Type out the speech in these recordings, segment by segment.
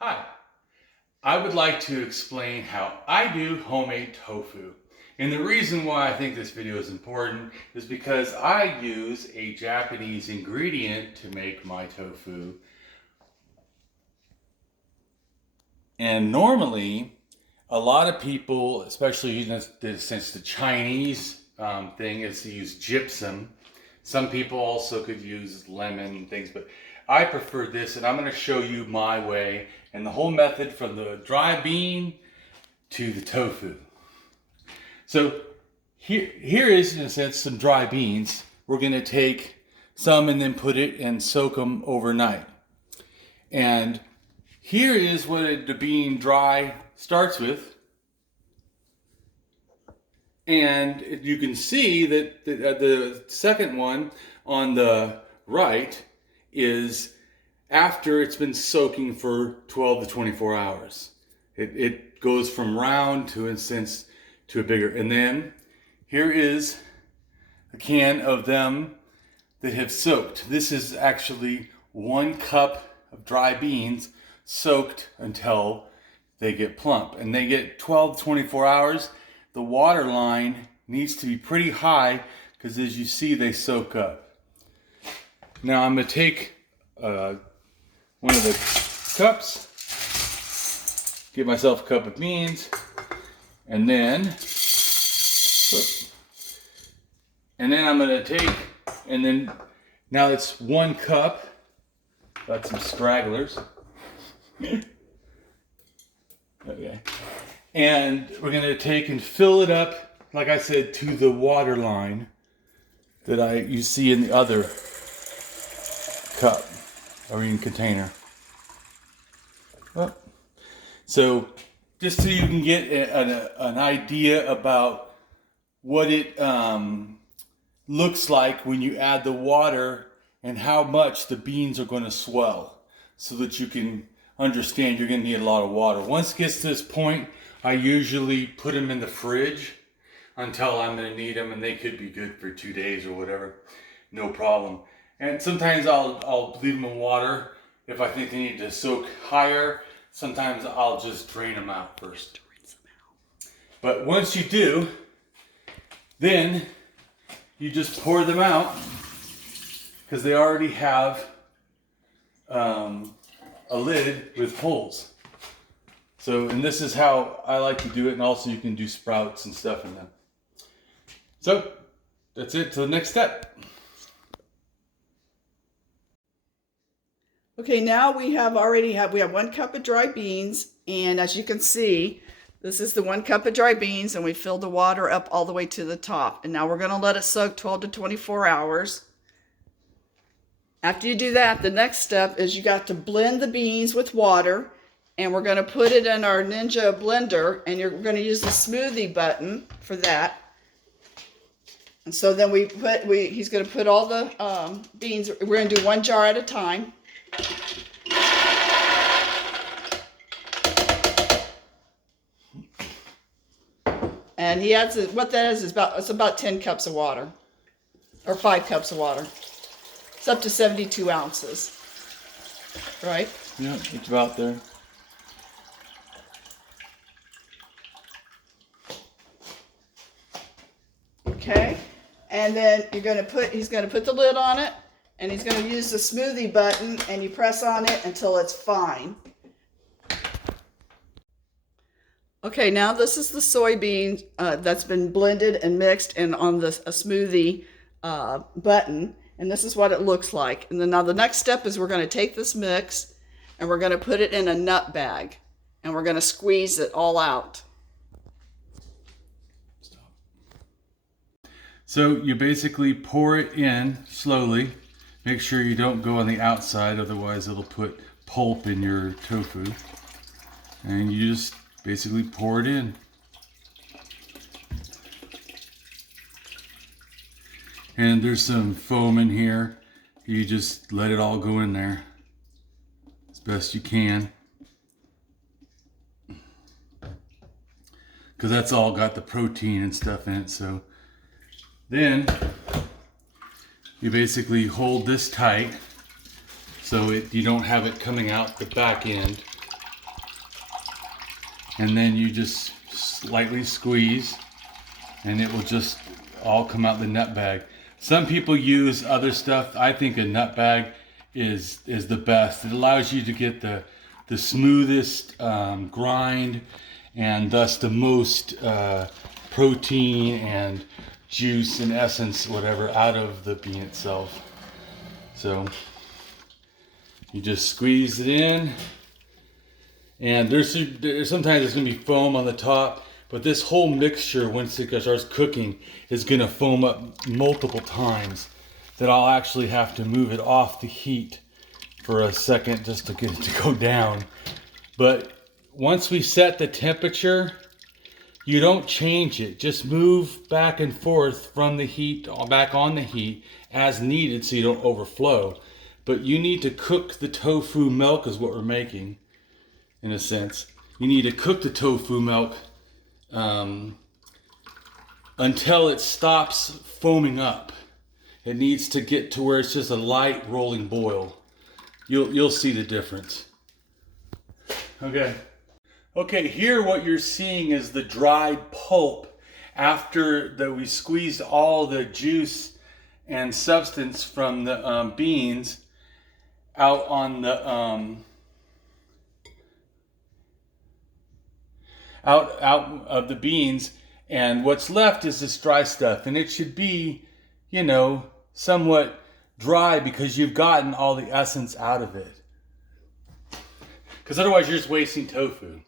Hi, I would like to explain how I do homemade tofu. And the reason why I think this video is important is because I use a Japanese ingredient to make my tofu. And normally, a lot of people, especially since the Chinese thing is to use gypsum. Some people also could use lemon and things, but I prefer this, and I'm going to show you my way and the whole method from the dry bean to the tofu. So here is, in a sense, some dry beans. We're going to take some and then put it and soak them overnight. And here is what the bean dry starts with. And you can see that the second one on the right is after it's been soaking for 12 to 24 hours. It goes from round to, in a sense, to a bigger. And then here is a can of them that have soaked. This is actually 1 cup of dry beans soaked until they get plump. And they get 12 to 24 hours. The water line needs to be pretty high because, as you see, they soak up. Now I'm going to take one of the cups, get myself a cup of beans, and then I'm going to take, and then now it's 1 cup. Got some stragglers. Okay. And we're going to take and fill it up, like I said, to the water line that you see in the other cup or in container. Oh. So just so you can get an idea about what it looks like when you add the water and how much the beans are going to swell, so that you can understand you're going to need a lot of water. Once it gets to this point, I usually put them in the fridge until I'm going to need them, and they could be good for 2 days or whatever. No problem. And sometimes I'll leave them in water if I think they need to soak higher. Sometimes I'll just drain them out first. But once you do, then you just pour them out because they already have a lid with holes. So, and this is how I like to do it, and also you can do sprouts and stuff in them. So, that's it to the next step. Okay, now we have 1 cup of dry beans, and as you can see, this is the 1 cup of dry beans, and we filled the water up all the way to the top. And now we're going to let it soak 12 to 24 hours. After you do that, the next step is you got to blend the beans with water, and we're going to put it in our Ninja blender, and you're going to use the smoothie button for that. And so then he's going to put all the beans, we're going to do 1 jar at a time. And he adds, what that is it's about 10 cups of water, or 5 cups of water. It's up to 72 ounces, right? Yeah, it's about there. Okay, and then he's going to put the lid on it, and he's going to use the smoothie button, and you press on it until it's fine. Okay, now this is the soybean that's been blended and mixed and on a smoothie button, and this is what it looks like. And then now the next step is we're going to take this mix and we're going to put it in a nut bag, and we're going to squeeze it all out. So you basically pour it in slowly. Make sure you don't go on the outside, otherwise it'll put pulp in your tofu. And you just basically pour it in. And there's some foam in here. You just let it all go in there as best you can, because that's all got the protein and stuff in it. So then you basically hold this tight so you don't have it coming out the back end. and then you just slightly squeeze, and it will just all come out the nut bag. Some people use other stuff. I think a nut bag is the best. It allows you to get the smoothest grind, and thus the most protein and juice and essence, whatever, out of the bean itself. So you just squeeze it in, and there's sometimes there's going to be foam on the top, but this whole mixture, once it starts cooking, is going to foam up multiple times that I'll actually have to move it off the heat for a second just to get it to go down. But once we set the temperature, you don't change it. Just move back and forth from the heat back on the heat as needed so you don't overflow. But you need to cook the tofu milk, is what we're making, in a sense. You need to cook the tofu milk until it stops foaming up. It needs to get to where it's just a light rolling boil. You'll see the difference. Okay, here what you're seeing is the dried pulp after that we squeezed all the juice and substance from the beans out on the out of the beans, and what's left is this dry stuff, and it should be, you know, somewhat dry because you've gotten all the essence out of it. Because otherwise you're just wasting tofu.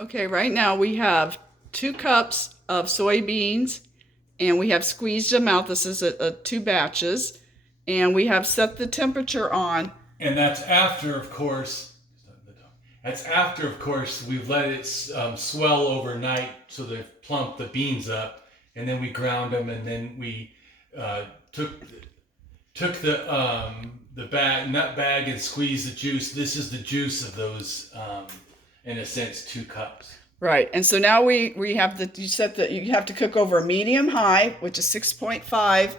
Okay, right now we have 2 cups of soybeans, and we have squeezed them out. This is 2 batches, and we have set the temperature on. And that's after, of course, we've let it swell overnight so they plump the beans up, and then we ground them, and then we took the nut bag and squeezed the juice. This is the juice of those, in a sense, 2 cups. Right, and so now we have you have to cook over a medium high, which is 6.5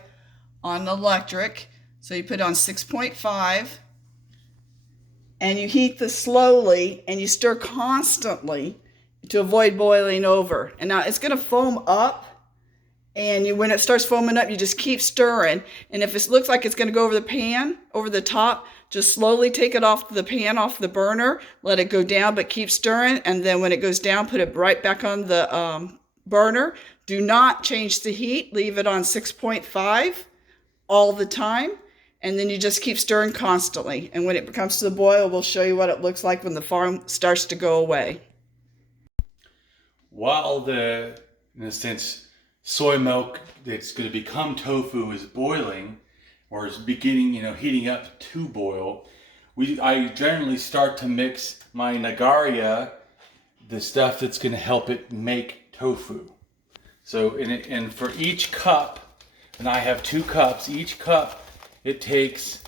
on electric. So you put on 6.5. And you heat this slowly, and you stir constantly to avoid boiling over. And now it's going to foam up, and when it starts foaming up, you just keep stirring. And if it looks like it's going to go over the pan, over the top, just slowly take it off the pan, off the burner, let it go down, but keep stirring. And then when it goes down, put it right back on the burner. Do not change the heat. Leave it on 6.5 all the time. And then you just keep stirring constantly. And when it comes to the boil, we'll show you what it looks like when the foam starts to go away. While the, in a sense, soy milk that's going to become tofu is boiling, or is beginning, heating up to boil, I generally start to mix my Nigari, the stuff that's going to help it make tofu. So, and for each cup, and I have 2 cups, each cup, it takes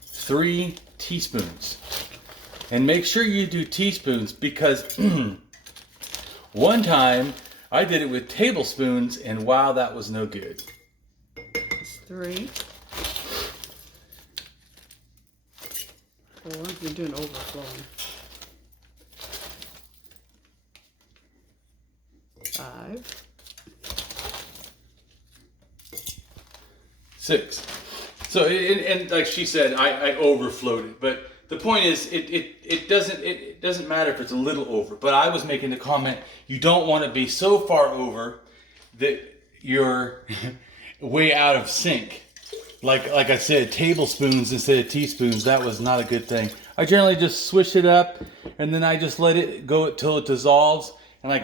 3 teaspoons. And make sure you do teaspoons, because one time I did it with tablespoons, and wow, that was no good. It's 3. 4. You're doing overflowing. 5. 6. So, and like she said, I overflowed it. But the point is, it doesn't matter if it's a little over. But I was making the comment, you don't want to be so far over that you're way out of sync. Like I said, tablespoons instead of teaspoons, that was not a good thing. I generally just swish it up, and then I just let it go till it dissolves, and I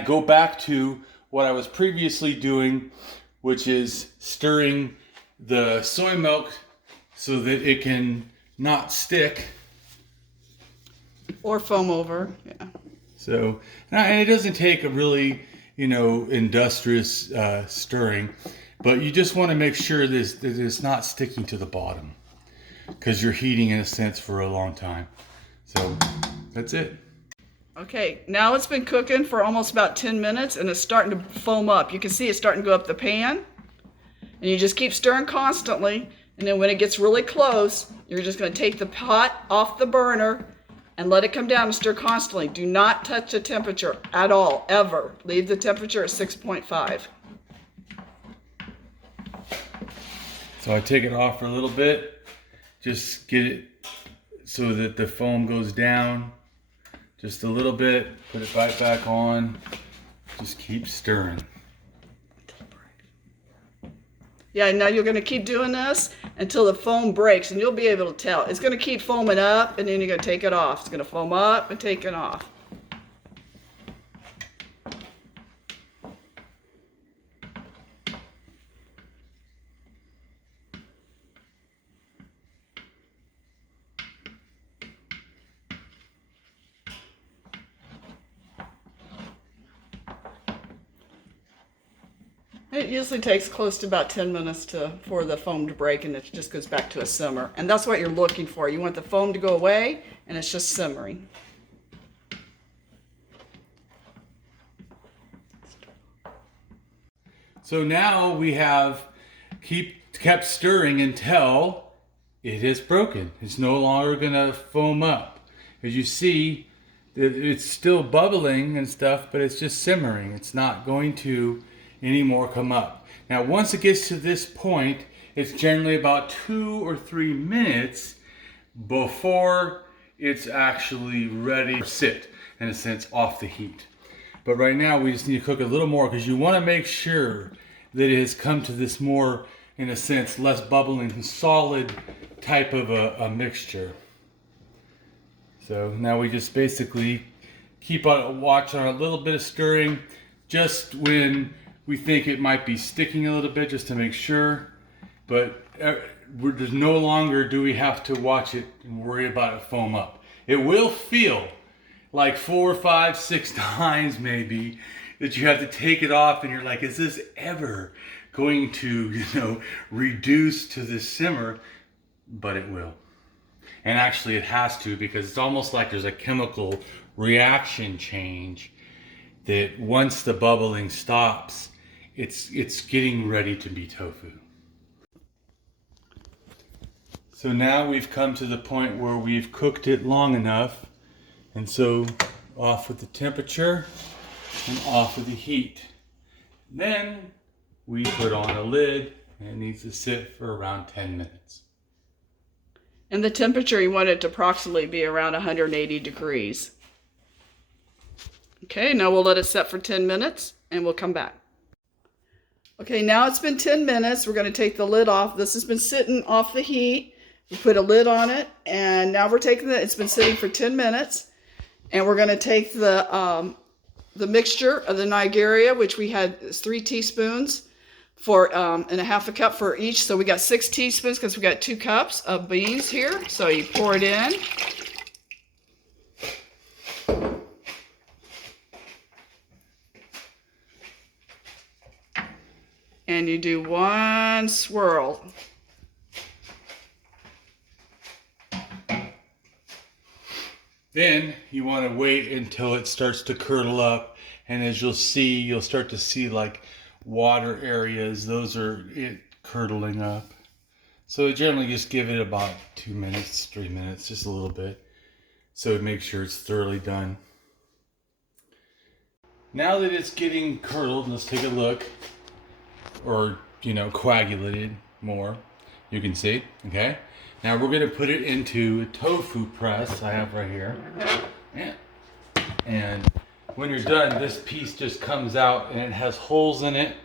go back to what I was previously doing, which is stirring the soy milk so that it can not stick. Or foam over, yeah. So, and it doesn't take a really, industrious stirring, but you just want to make sure that it's not sticking to the bottom, because you're heating, in a sense, for a long time. So, that's it. Okay, now it's been cooking for almost about 10 minutes, and it's starting to foam up. You can see it's starting to go up the pan, and you just keep stirring constantly, and then when it gets really close, you're just going to take the pot off the burner and let it come down and stir constantly. Do not touch the temperature at all, ever. Leave the temperature at 6.5. So I take it off for a little bit, just get it so that the foam goes down just a little bit, put it right back on, just keep stirring. Yeah, now you're going to keep doing this until the foam breaks, and you'll be able to tell. It's going to keep foaming up, and then you're going to take it off. It's going to foam up and take it off. It usually takes close to about 10 minutes for the foam to break, and it just goes back to a simmer. And that's what you're looking for. You want the foam to go away, and it's just simmering. So now we have kept stirring until it is broken. It's no longer going to foam up. As you see, it's still bubbling and stuff, but it's just simmering. It's not going to anymore come up. Now once it gets to this point, it's generally about 2 or 3 minutes before it's actually ready to sit, in a sense, off the heat. But right now we just need to cook a little more, because you want to make sure that it has come to this more, in a sense, less bubbling, solid type of a mixture. So now we just basically keep a watch on a little bit of stirring, just when we think it might be sticking a little bit, just to make sure. But there's no longer do we have to watch it and worry about it foam up. It will feel like 4, 5, 6 times maybe that you have to take it off, and you're like, is this ever going to, reduce to this simmer? But it will. And actually it has to, because it's almost like there's a chemical reaction change that once the bubbling stops, it's getting ready to be tofu. So now we've come to the point where we've cooked it long enough, and so off with the temperature and off with the heat. Then we put on a lid, and it needs to sit for around 10 minutes. And the temperature, you want it to approximately be around 180 degrees. Okay, now we'll let it set for 10 minutes, and we'll come back. Okay, now it's been 10 minutes. We're going to take the lid off. This has been sitting off the heat. We put a lid on it, and now we're taking it's been sitting for 10 minutes, and we're going to take the mixture of the Nigari, which we had 3 teaspoons and a half a cup for each. So we got 6 teaspoons because we got 2 cups of beans here. So you pour it in. And you do 1 swirl. Then you want to wait until it starts to curdle up, and as you'll see, you'll start to see like water areas. Those are it curdling up. So generally just give it about 2 minutes, 3 minutes, just a little bit, so make sure it's thoroughly done. Now that it's getting curdled, let's take a look, or coagulated more. You can see, okay? Now we're going to put it into a tofu press I have right here. And when you're done, this piece just comes out, and it has holes in it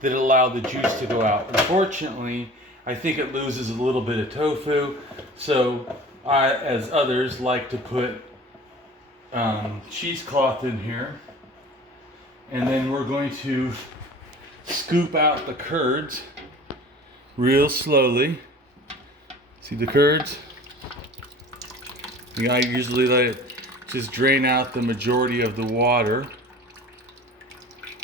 that allow the juice to go out. Unfortunately, I think it loses a little bit of tofu, so I, as others, like to put cheesecloth in here. And then we're going to scoop out the curds real slowly. See the curds? I usually let it just drain out the majority of the water,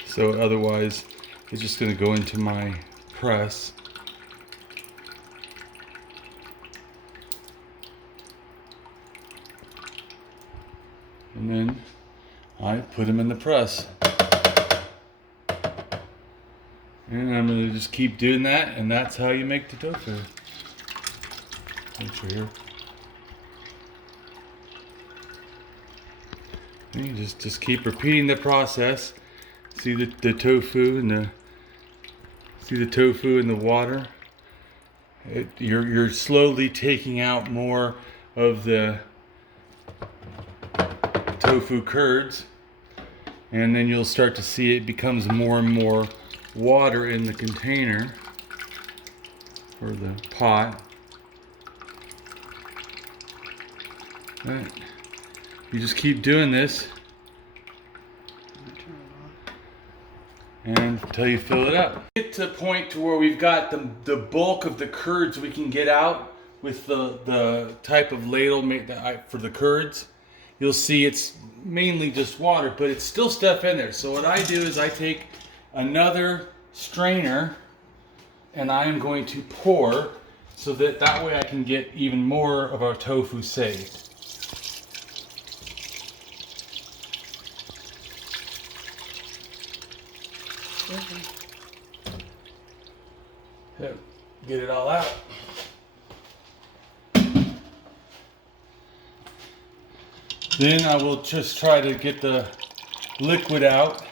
so otherwise it's just going to go into my press. And then I put them in the press. And I'm going to just keep doing that, and that's how you make the tofu. Here. You just keep repeating the process. See the tofu and the water. You're slowly taking out more of the tofu curds, and then you'll start to see it becomes more and more water in the container or the pot. Right. You just keep doing this and until you fill it up. Get to a point to where we've got the bulk of the curds we can get out with the type of ladle for the curds. You'll see it's mainly just water, but it's still stuff in there. So what I do is I take another strainer and I am going to pour so that way I can get even more of our tofu saved. So, get it all out. Then I will just try to get the liquid out.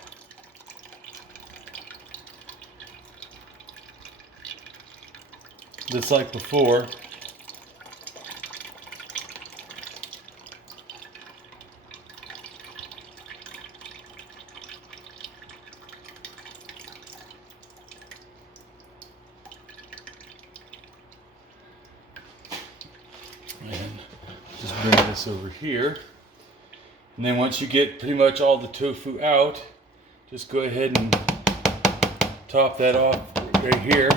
Just like before. And just bring this over here. And then once you get pretty much all the tofu out, just go ahead and top that off right here.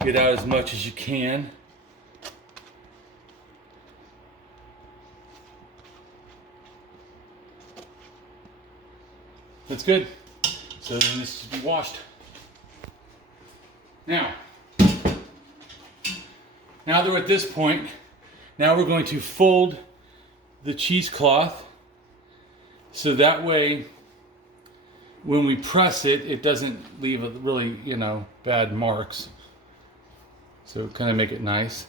Get out as much as you can. That's good. So then this should be washed. Now that we're at this point, now we're going to fold the cheesecloth so that way when we press it, it doesn't leave a really, bad marks. So kind of make it nice.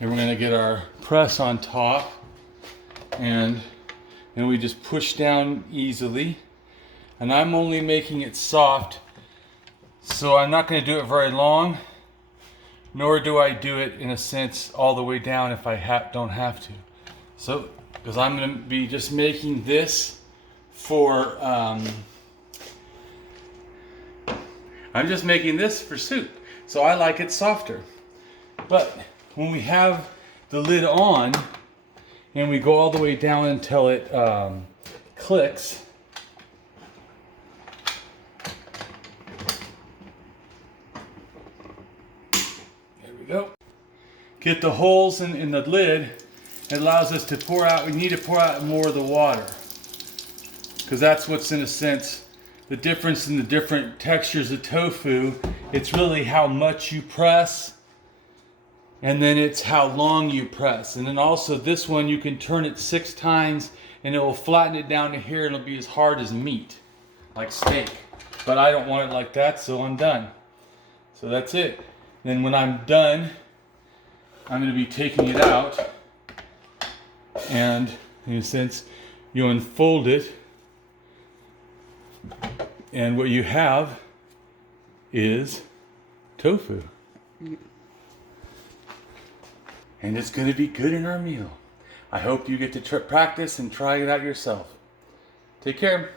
And we're going to get our press on top and we just push down easily. And I'm only making it soft, so I'm not going to do it very long, nor do I do it in a sense all the way down if I don't have to. So, because I'm going to be just making this for, I'm just making this for soup, so I like it softer. But when we have the lid on and we go all the way down until it clicks, go. Get the holes in the lid. It allows us to pour out. We need to pour out more of the water because that's what's in a sense the difference in the different textures of tofu. It's really how much you press, and then it's how long you press. And then also this one you can turn it 6 times and it will flatten it down to here and it'll be as hard as meat, like steak. But I don't want it like that, so I'm done. So that's it. Then when I'm done, I'm going to be taking it out, and in a sense, you unfold it, and what you have is tofu. And it's going to be good in our meal. I hope you get to practice and try it out yourself. Take care.